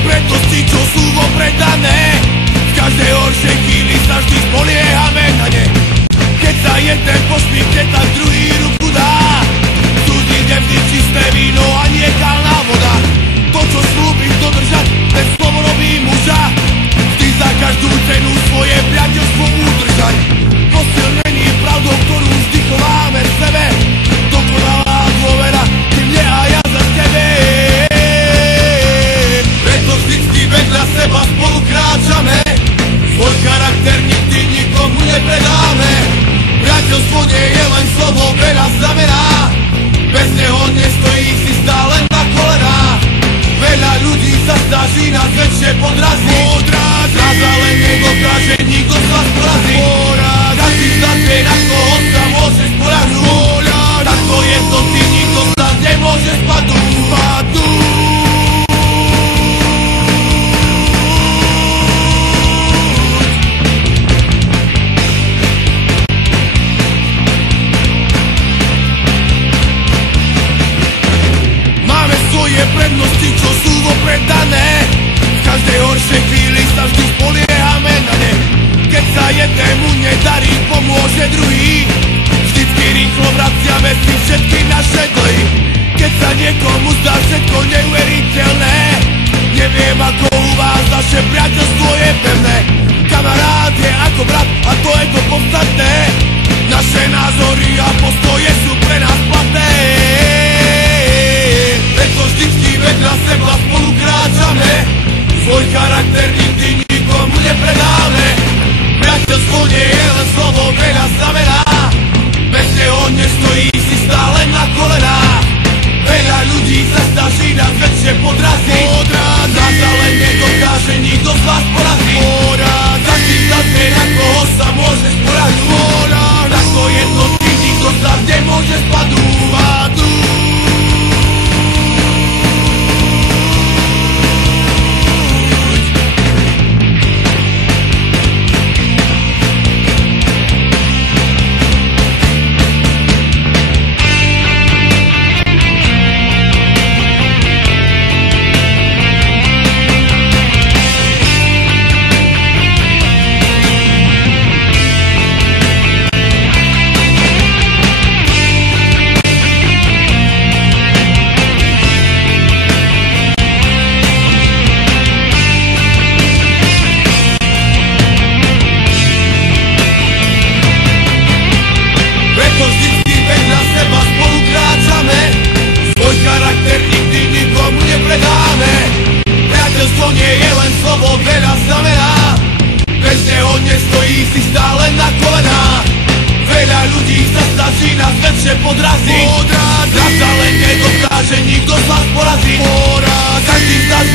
prednosti, čo sú predané. V každej horšej chvíli sa vždy spoliehame na ne. Keď sa jeden pošpíte, tak druhý ruku dá. Súdi nevždy čisté víno a nie kalná voda. To, čo slúbiš dodržať, ten slovo robí muža. Vždy za každú cenu svoje priateľstvo udržať. Posilnení pravdou, ktorú vždy chováme v sebe. Dokonalá dôvera, ty mne a ja za tebe. Preto vždycky vedľa seba spolu kráčame. Svoj charakter nikdy nikomu nepredáme. Priateľstvo nie je len slovo, veľa znamená. Bez neho nestojí si stále na kolenách. Veľa ľudí sa snaží nás väčšie podraziť. Nás ale nedokáže nikto z vás poraziť. Každý z nás vie, na koho sa môže spoľahnúť. Takto je to, ty nikto z nás nemôže spadnúť. Svoje prednosti, čo sú predané. V každej horšej chvíli sa vždy spoliehame na ne. Keď sa jednému nedarí, pomôže druhý. Vždycky rýchlo vraciame si všetky naše dlhy. Keď sa niekomu zdá všetko neuveriteľné, neviem ako u vás, naše priateľstvo je pevné. Kamarád je ako brat a to je to podstatné. Naše názory a postoje sú pre nás platné. Preto vždycky vedľa seba spolu kráčame. Svoj charakter nikdy nikomu nepredáme. Priateľstvo nie je len slovo, veľa znamená. Bez neho nestojí si stále na kolenách. Veľa ľudí sa snaží nás väčšie podraziť. Nás ale nedokáže nikto z vás poraziť. Každý z nás vie, na koho sa môže spoľahnúť. Takto jedno, ty nikto z nás nemôže spadnúť. Podraziť. Nás ale nedokáže nikto z vás poraziť. Každý z nás